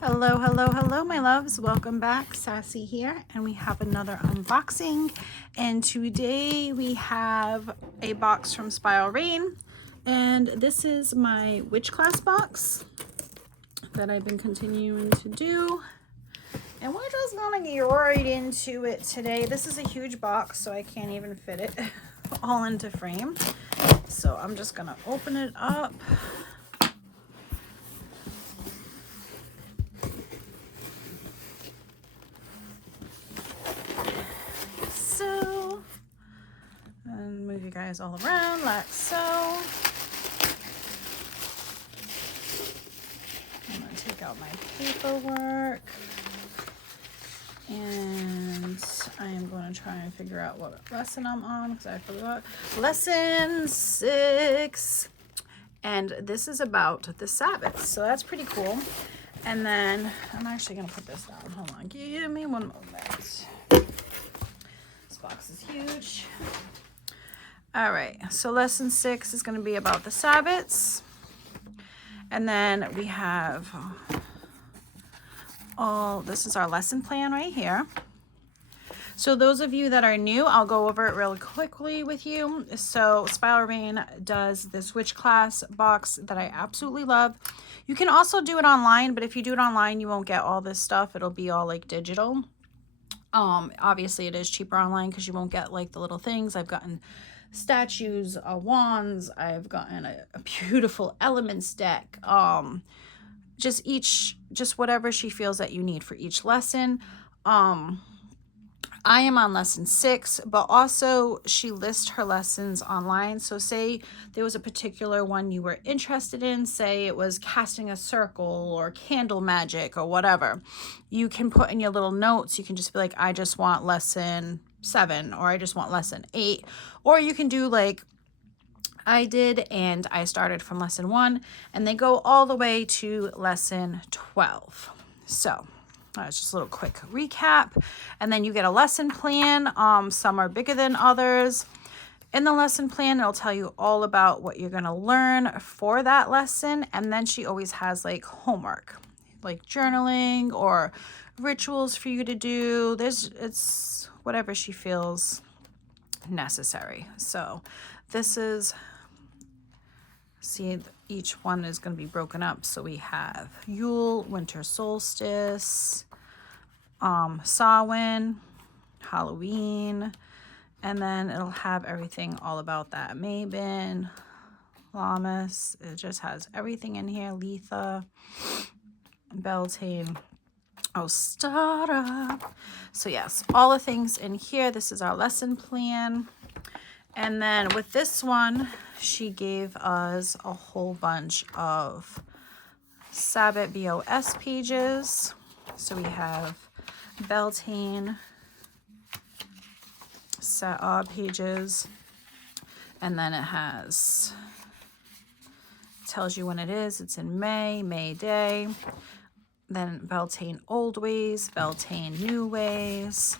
Hello, hello, hello, my loves. Welcome back. Sassy here, and we have another unboxing. And today we have a box from Spiral Rain, and this is my WitchClass box that I've been continuing to do. And we're just gonna get right into it today. This is a huge box, so I can't even fit it all into frame. So I'm just gonna open it up. So, and move you guys all around like so. I'm gonna take out my paperwork. And I am going to try and figure out what lesson I'm on because I forgot. Lesson 6. And this is about the Sabbath. So that's pretty cool. And then I'm actually going to put this down. Hold on. Give me one moment. This box is huge. All right. So lesson 6 is going to be about the Sabbaths. And then we have... this is our lesson plan right here. So those of you that are new, I'll go over it really quickly with you. So Spiral Rain does this WitchClass box that I absolutely love. You can also do it online, but if you do it online, you won't get all this stuff. It'll be all like digital. Obviously it is cheaper online because you won't get like the little things. I've gotten statues, wands. I've gotten a beautiful elements deck. Just whatever she feels that you need for each lesson. I am on lesson 6, but also she lists her lessons online. So say there was a particular one you were interested in, say it was casting a circle or candle magic or whatever. You can put in your little notes, you can just be like, I just want lesson 7 or I just want lesson 8. Or you can do like I did, and I started from lesson 1 and they go all the way to lesson 12. So that's just a little quick recap. And then you get a lesson plan. Some are bigger than others. In the lesson plan, it'll tell you all about what you're going to learn for that lesson. And then she always has like homework, like journaling or rituals for you to do. It's whatever she feels necessary. So this is... See, each one is going to be broken up. So we have Yule, Winter Solstice, Samhain, Halloween, and then it'll have everything all about that. Mabon, Lammas, it just has everything in here. Letha, Beltane, Ostara. So yes, all the things in here. This is our lesson plan. And then with this one, she gave us a whole bunch of Sabbath BOS pages. So we have Beltane pages. And then it tells you when it is. It's in May Day. Then Beltane Old Ways, Beltane New Ways,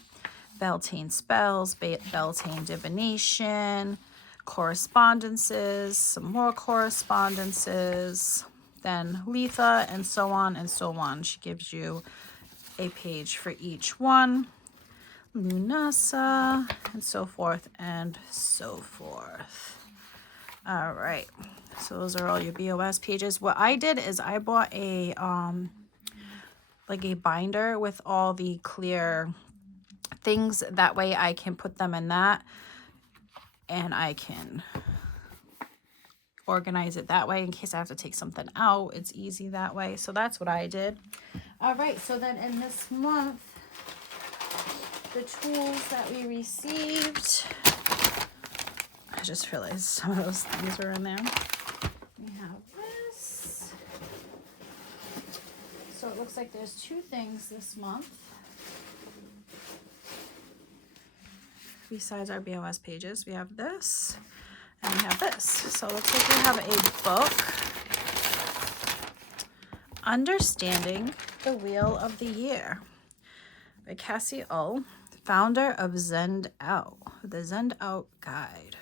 Beltane Spells, Beltane Divination, correspondences, some more correspondences, then Letha, and so on and so on. She gives you a page for each one, Lunasa, and so forth and so forth. All right, so those are all your BOS pages. What I did is I bought a like a binder with all the clear things. That way I can put them in that and I can organize it that way in case I have to take something out. It's easy that way. So that's what I did. All right, so then in this month, the tools that we received, I just realized some of those things were in there. We have this. So it looks like there's 2 things this month. Besides our BOS pages, we have this and we have this. So it looks like we have a book, Understanding the Wheel of the Year by Cassie O, founder of Zend Out, the Zend Out Guide.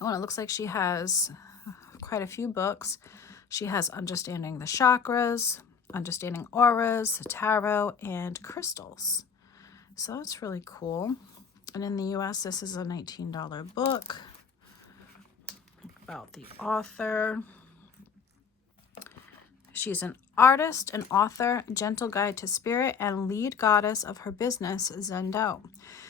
Oh, and it looks like she has quite a few books. She has understanding the chakras, understanding auras, tarot, and crystals. So that's really cool. And in the US, this is a $19 book about the author. She's an artist, an author, gentle guide to spirit, and lead goddess of her business, Zendao.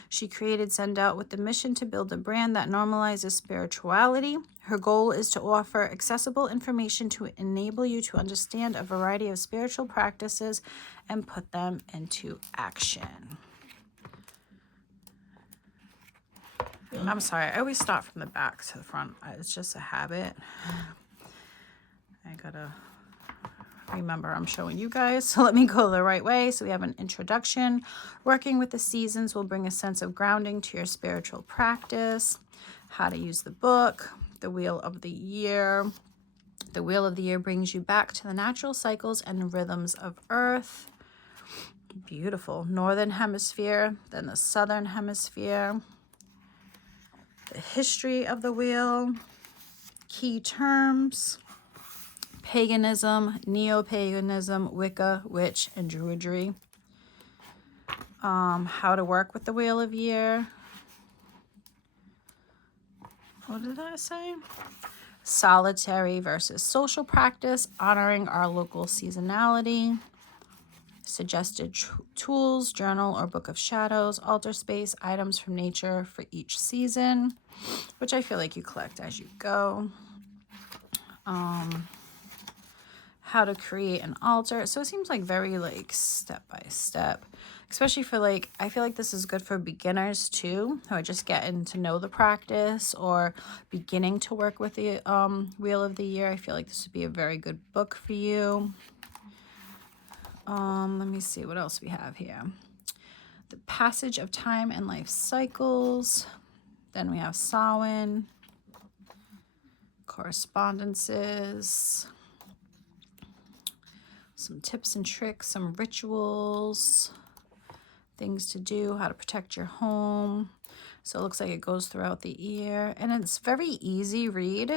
She created Zendao with the mission to build a brand that normalizes spirituality. Her goal is to offer accessible information to enable you to understand a variety of spiritual practices and put them into action. I'm sorry, I always start from the back to the front. It's just a habit. I gotta remember I'm showing you guys, so let me go the right way. So we have an introduction. Working with the seasons will bring a sense of grounding to your spiritual practice. How to use the book. The Wheel of the Year. The Wheel of the Year brings you back to the natural cycles and rhythms of Earth. Beautiful. Northern Hemisphere, then the Southern Hemisphere. The history of the wheel. Key terms. Paganism, neo-paganism, Wicca, witch, and druidry. How to work with the Wheel of Year. What did I say? Solitary versus social practice, honoring our local seasonality. Suggested tools, journal or book of shadows, altar space, items from nature for each season, which I feel like you collect as you go. How to create an altar. So it seems like very like step by step, especially for like, I feel like this is good for beginners too, who are just getting to know the practice or beginning to work with the Wheel of the Year. I feel like this would be a very good book for you. Let me see what else we have here. The passage of time and life cycles. Then we have Samhain, correspondences, some tips and tricks, some rituals, things to do, how to protect your home. So it looks like it goes throughout the year, and it's very easy read.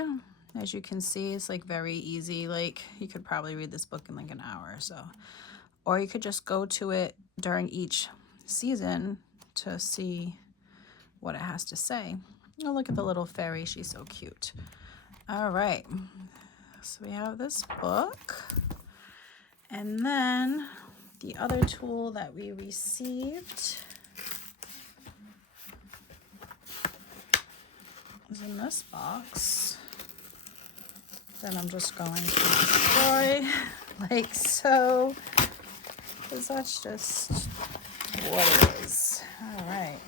As you can see, it's like very easy. Like you could probably read this book in like an hour or so, or you could just go to it during each season to see what it has to say. Oh, look at the little fairy. She's so cute. All right. So we have this book. And then the other tool that we received is in this box. Then I'm just going to destroy like so, because that's just what it is. All right.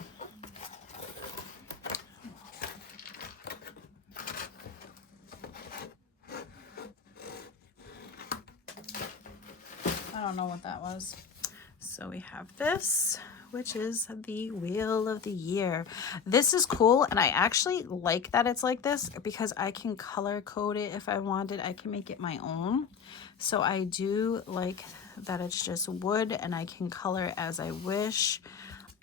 I don't know what that was. So we have this, which is the Wheel of the Year. This is cool, and I actually like that it's like this because I can color code it if I wanted. I can make it my own. So I do like that it's just wood and I can color it as I wish.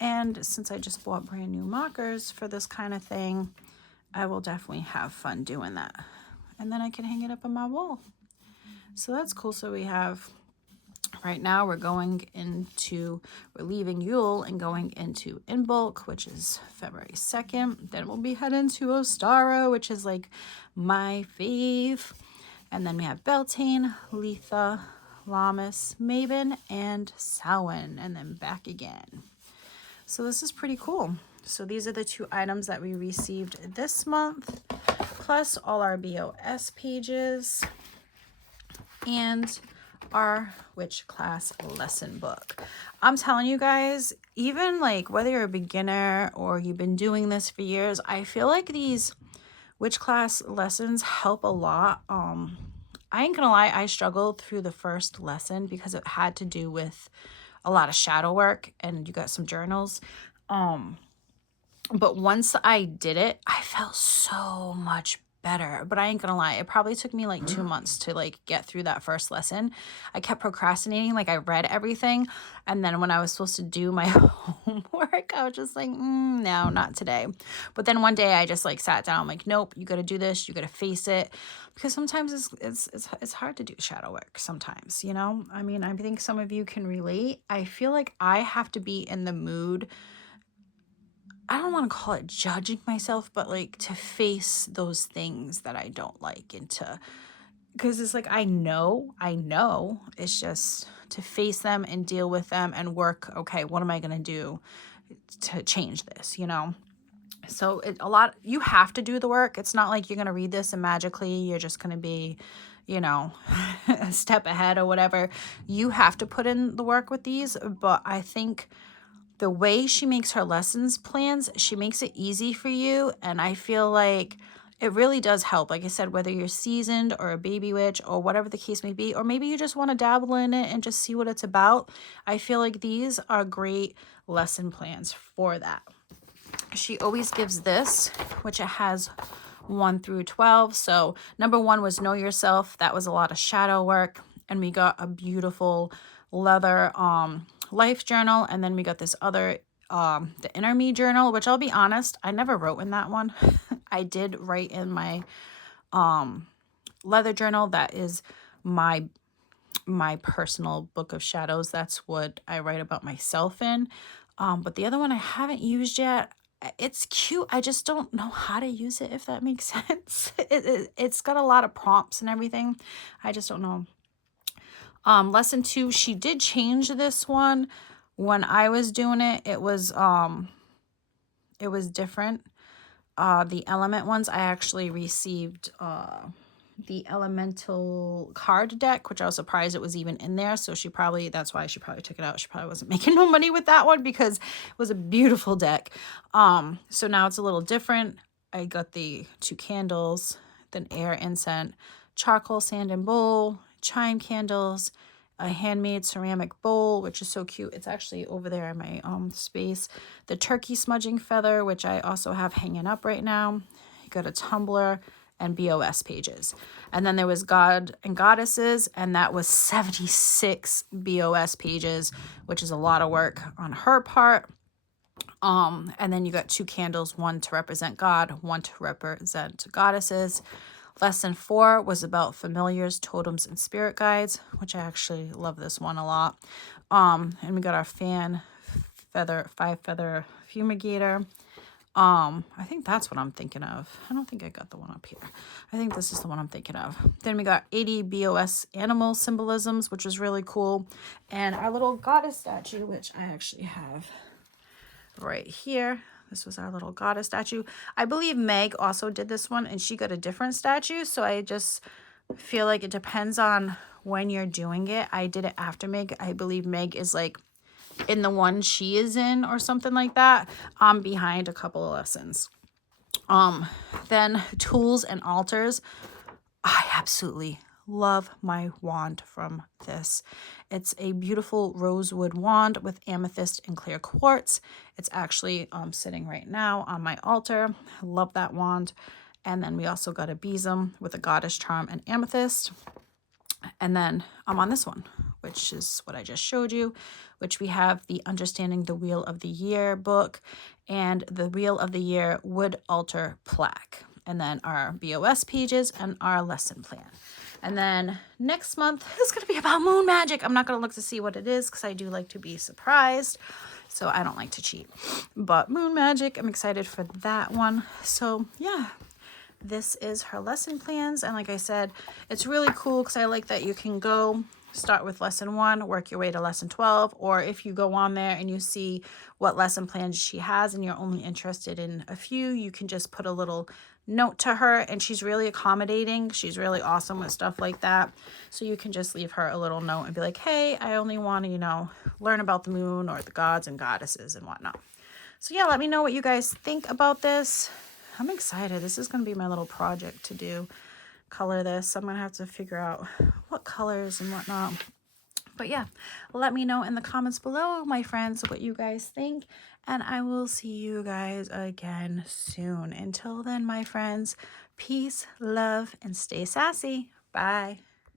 And since I just bought brand new markers for this kind of thing, I will definitely have fun doing that. And then I can hang it up on my wall. So that's cool. So we have, right now we're leaving Yule and going into Inbolc, which is February 2nd. Then we'll be heading to Ostara, which is like my fave. And then we have Beltane, Letha, Lammas, Maven, and Samhain, and then back again. So this is pretty cool. So these are the 2 items that we received this month, plus all our BOS pages and our WitchClass lesson book. I'm telling you guys, even like whether you're a beginner or you've been doing this for years, I feel like these WitchClass lessons help a lot. I ain't gonna lie, I struggled through the first lesson because it had to do with a lot of shadow work and you got some journals. But once I did it, I felt so much better, but I ain't gonna lie, it probably took me like 2 months to like get through that first lesson. I kept procrastinating, like I read everything, and then when I was supposed to do my homework, I was just like, no, not today. But then one day I just like sat down, I'm like, nope, you gotta do this, you gotta face it, because sometimes it's hard to do shadow work sometimes, you know? I mean, I think some of you can relate. I feel like I have to be in the mood, I don't want to call it judging myself, but like to face those things that I don't like, and to, because it's like, I know, it's just to face them and deal with them and work, okay, what am I going to do to change this, you know? So you have to do the work. It's not like you're going to read this and magically you're just going to be, you know, a step ahead or whatever. You have to put in the work with these, but I think the way she makes her lessons plans, she makes it easy for you. And I feel like it really does help. Like I said, whether you're seasoned or a baby witch or whatever the case may be, or maybe you just want to dabble in it and just see what it's about, I feel like these are great lesson plans for that. She always gives this, which it has 1 through 12. So number 1 was Know Yourself. That was a lot of shadow work. And we got a beautiful leather life journal. And then we got this other, the Inner Me journal, which I'll be honest, I never wrote in that one. I did write in my leather journal. That is my personal book of shadows. That's what I write about myself in. But the other one I haven't used yet. It's cute. I just don't know how to use it, if that makes sense. It's got a lot of prompts and everything. I just don't know. Lesson 2, she did change this one. When I was doing it, it was different. The element ones, I actually received the elemental card deck, which I was surprised it was even in there. So that's why she probably took it out. She probably wasn't making no money with that one, because it was a beautiful deck. So now it's a little different. I got the 2 candles, then air incense, charcoal, sand and bowl, chime candles, a handmade ceramic bowl, which is so cute. It's actually over there in my space. The turkey smudging feather, which I also have hanging up right now. You got a tumbler and BOS pages. And then there was God and Goddesses, and that was 76 BOS pages, which is a lot of work on her part. And then you got 2 candles, 1 to represent God, 1 to represent Goddesses. Lesson 4 was about familiars, totems, and spirit guides, which I actually love this one a lot. And we got our 5-feather fumigator. I think that's what I'm thinking of. I don't think I got the one up here. I think this is the one I'm thinking of. Then we got 80 BOS animal symbolisms, which was really cool. And our little goddess statue, which I actually have right here. This was our little goddess statue. I believe Meg also did this one, and she got a different statue. So I just feel like it depends on when you're doing it. I did it after Meg. I believe Meg is like in the one she is in or something like that. I'm behind a couple of lessons. Then tools and altars. I absolutely love my wand from this. It's a beautiful rosewood wand with amethyst and clear quartz. It's actually sitting right now on my altar. I love that wand. And then we also got a besom with a goddess charm and amethyst. And then I'm on this one, which is what I just showed you, which we have the Understanding the Wheel of the Year book and the Wheel of the Year wood altar plaque. And then our BOS pages and our lesson plan. And then next month is going to be about moon magic. I'm not going to look to see what it is because I do like to be surprised. So I don't like to cheat. But moon magic, I'm excited for that one. So yeah, this is her lesson plans. And like I said, it's really cool because I like that you can go start with lesson 1, work your way to lesson 12. Or if you go on there and you see what lesson plans she has and you're only interested in a few, you can just put a little note to her, and she's really accommodating. She's really awesome with stuff like that. So you can just leave her a little note and be like, hey, I only want to, learn about the moon or the gods and goddesses and whatnot. So yeah, let me know what you guys think about this. I'm excited. This is going to be my little project to do. Color this. I'm going to have to figure out what colors and whatnot. But yeah, let me know in the comments below, my friends, what you guys think. And I will see you guys again soon. Until then, my friends, Peace, love, and stay sassy. Bye.